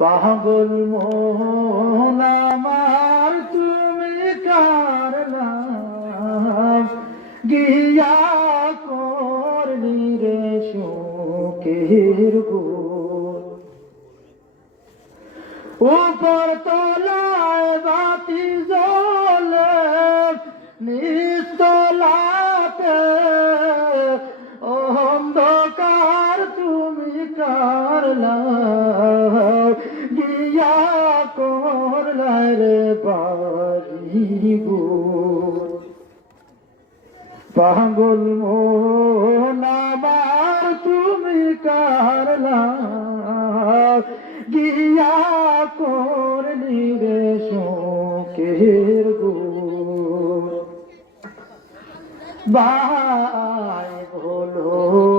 পাগল মোহনামার তুমি কার নাম? গিয়া করলি রে শোকের গো উপর তলায় পাগল মন আমার তুমি কারলা গিয়া করলি রে শোকের গো বাই বলো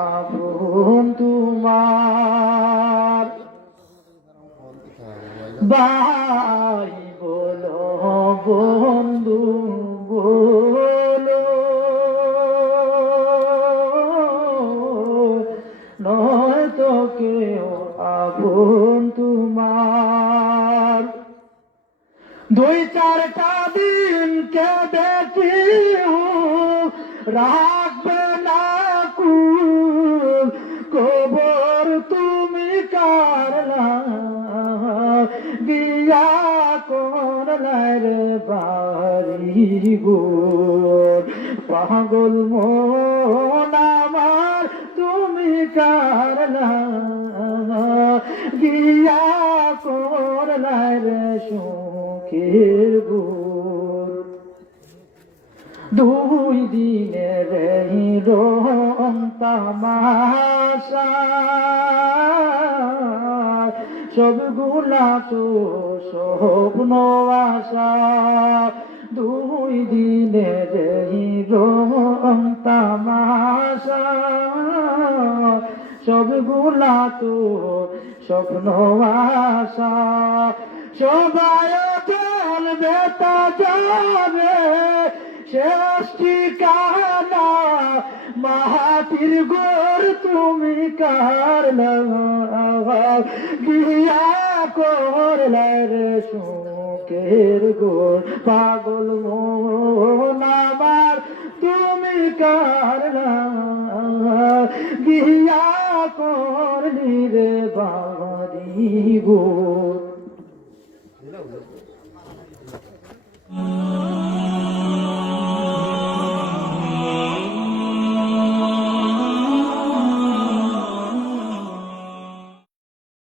আপন তোমার। বাই বলো, বন্ধু বলো নয় তো কেউ আপন তোমার। দুই চারটা দিন কে দেখি রাখবে করলাই রে বাড়ি গোর। পাগল মন আমার, তুমি কারলা দিয়া করলাই রে সুখের গোর। দুই দিনের রং তামাশা সবগুলা তো স্বপ্ন আশা দুই দিনের রং তামাশা। সবগুলা তো স্বপ্ন আশা সবাই চলবে তা যাবে শেষ ঠিকানা মাহাতির গোর তুমি কার গিয়া করলার শোকের গোর, পাগল মন আমার তুমি কার গিয়া কর রে বাড়ি গো